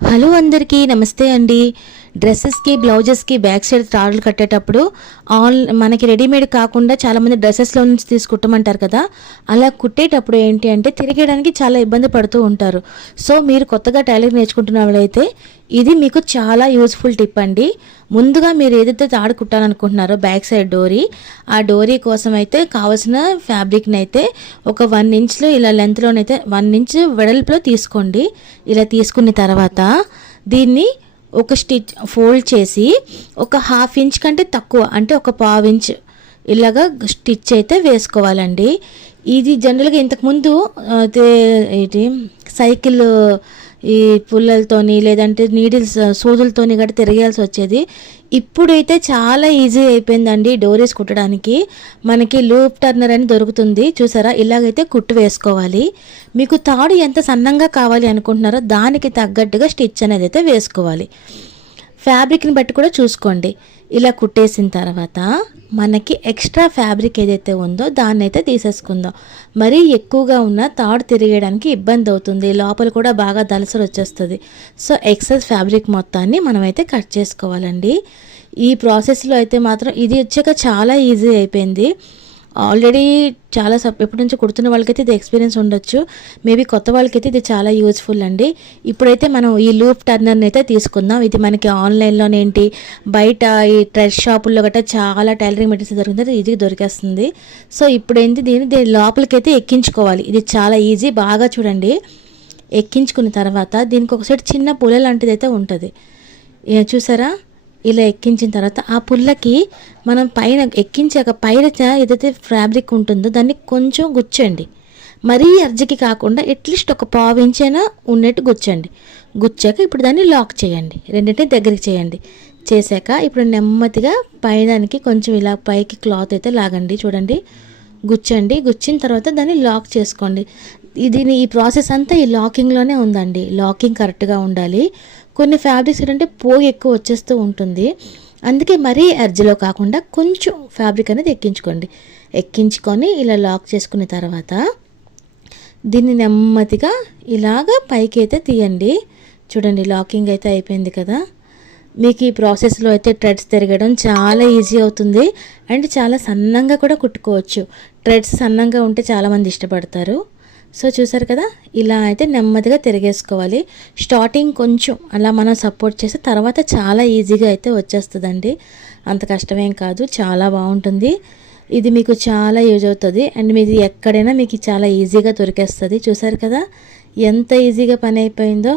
Hello అందరికీ నమస్తే అండి. డ్రెస్సెస్కి బ్లౌజెస్కి బ్యాక్ సైడ్ తాడులు కట్టేటప్పుడు మనకి రెడీమేడ్ కాకుండా చాలామంది డ్రెస్సెస్లో నుంచి తీసి కుట్టమంటారు కదా. అలా కుట్టేటప్పుడు ఏంటి అంటే తిరిగేయడానికి చాలా ఇబ్బంది పడుతూ ఉంటారు. సో మీరు కొత్తగా టైలరింగ్ నేర్చుకుంటున్న వాళ్ళైతే ఇది మీకు చాలా యూస్ఫుల్ టిప్ అండి. ముందుగా మీరు ఏదైతే తాడు కుట్టాలనుకుంటున్నారో బ్యాక్ సైడ్ డోరీ, ఆ డోరీ కోసం అయితే కావాల్సిన ఫ్యాబ్రిక్ని అయితే ఒక 1 ఇంచ్లో ఇలా లెంత్లోనైతే 1 ఇంచ్ వెడల్పులో తీసుకోండి. ఇలా తీసుకున్న తర్వాత దీన్ని ఒక స్టిచ్ ఫోల్డ్ చేసి ఒక 1/2 ఇంచ్ కంటే తక్కువ అంటే ఒక 1/4 ఇంచ్ ఇలాగా స్టిచ్ అయితే వేసుకోవాలండి. ఇది జనరల్గా ఇంతకుముందు అదే ఏంటి సైకిల్ ఈ పుల్లలతోని లేదంటే నీడిల్స్ సూదులతోని గట్రా తిరగాల్సి వచ్చేది. ఇప్పుడైతే చాలా ఈజీ అయిపోయిందండి డోరీస్ కుట్టడానికి. మనకి లూప్ టర్నర్ అని దొరుకుతుంది చూసారా, ఇలాగైతే కుట్టు వేసుకోవాలి. మీకు తాడు ఎంత సన్నంగా కావాలి అనుకుంటున్నారో దానికి తగ్గట్టుగా స్టిచ్ అనేది అయితే వేసుకోవాలి. ఫ్యాబ్రిక్ని బట్టి కూడా చూసుకోండి. ఇలా కుట్టేసిన తర్వాత మనకి ఎక్స్ట్రా ఫ్యాబ్రిక్ ఏదైతే ఉందో దాన్ని అయితే తీసేసుకుందాం. మరీ ఎక్కువగా ఉన్న తాడు తిరిగేయడానికి ఇబ్బంది అవుతుంది, లోపల కూడా బాగా దలసలు వచ్చేస్తుంది. సో ఎక్సెస్ ఫ్యాబ్రిక్ మొత్తాన్ని మనమైతే కట్ చేసుకోవాలండి. ఈ ప్రాసెస్లో అయితే మాత్రం ఇది వచ్చాక చాలా ఈజీ అయిపోయింది. ఆల్రెడీ చాలా ఎప్పటి నుంచి కుడుతున్న వాళ్ళకైతే ఇది ఎక్స్పీరియన్స్ ఉండొచ్చు. మేబీ కొత్త వాళ్ళకైతే ఇది చాలా యూజ్ఫుల్ అండి. ఇప్పుడైతే మనం ఈ లూప్ టర్నర్ని అయితే తీసుకుందాం. ఇది మనకి ఆన్లైన్లోనేంటి బయట ఈ డ్రెస్ షాపుల్లో గట్రా చాలా టైలరింగ్ మెటీరియల్స్ దొరుకుతుంది, ఈజీగా దొరికేస్తుంది. సో ఇప్పుడేంటి దీని లోపలికైతే ఎక్కించుకోవాలి. ఇది చాలా ఈజీ. బాగా చూడండి, ఎక్కించుకున్న తర్వాత దీనికి ఒక సైడ్ చిన్న పుల్ల లాంటిది అయితే ఉంటుంది చూసారా. ఇలా ఎక్కించిన తర్వాత ఆ పుల్లకి మనం పైన ఎక్కించాక పైన ఏదైతే ఫ్యాబ్రిక్ ఉంటుందో దాన్ని కొంచెం గుచ్చండి. మరీ అర్జకి కాకుండా అట్లీస్ట్ ఒక 1/4 ఇంచ్ అయినా ఉన్నట్టు గుచ్చండి. గుచ్చాక ఇప్పుడు దాన్ని లాక్ చేయండి, రెండింటిని దగ్గరికి చేయండి. చేశాక ఇప్పుడు నెమ్మదిగా పైదానికి కొంచెం ఇలా పైకి క్లాత్ అయితే లాగండి. చూడండి, గుచ్చండి. గుచ్చిన తర్వాత దాన్ని లాక్ చేసుకోండి. ఈ ప్రాసెస్ అంతా ఈ లాకింగ్లోనే ఉందండి. లాకింగ్ కరెక్ట్గా ఉండాలి. కొన్ని ఫ్యాబ్రిక్స్ ఏంటంటే పోగు ఎక్కువ వచ్చేస్తూ ఉంటుంది, అందుకే మరీ ఎర్జ్లో కాకుండా కొంచెం ఫ్యాబ్రిక్ అనేది ఎక్కించుకోండి. ఎక్కించుకొని ఇలా లాక్ చేసుకున్న తర్వాత దీన్ని నెమ్మదిగా ఇలాగా పైకి అయితే తీయండి. చూడండి, లాకింగ్ అయితే అయిపోయింది కదా. మీకు ఈ ప్రాసెస్లో అయితే థ్రెడ్స్ తిరగడం చాలా ఈజీ అవుతుంది అండ్ చాలా సన్నంగా కూడా కుట్టుకోవచ్చు. థ్రెడ్స్ సన్నంగా ఉంటే చాలామంది ఇష్టపడతారు. సో చూసారు కదా, ఇలా అయితే నెమ్మదిగా తిరిగేసుకోవాలి. స్టార్టింగ్ కొంచెం అలా మనం సపోర్ట్ చేస్తే తర్వాత చాలా ఈజీగా అయితే వచ్చేస్తుందండి. అంత కష్టమేం కాదు, చాలా బాగుంటుంది. ఇది మీకు చాలా యూజ్ అవుతుంది అండ్ మీది ఎక్కడైనా మీకు చాలా ఈజీగా దొరికేస్తుంది. చూసారు కదా ఎంత ఈజీగా పని అయిపోయిందో.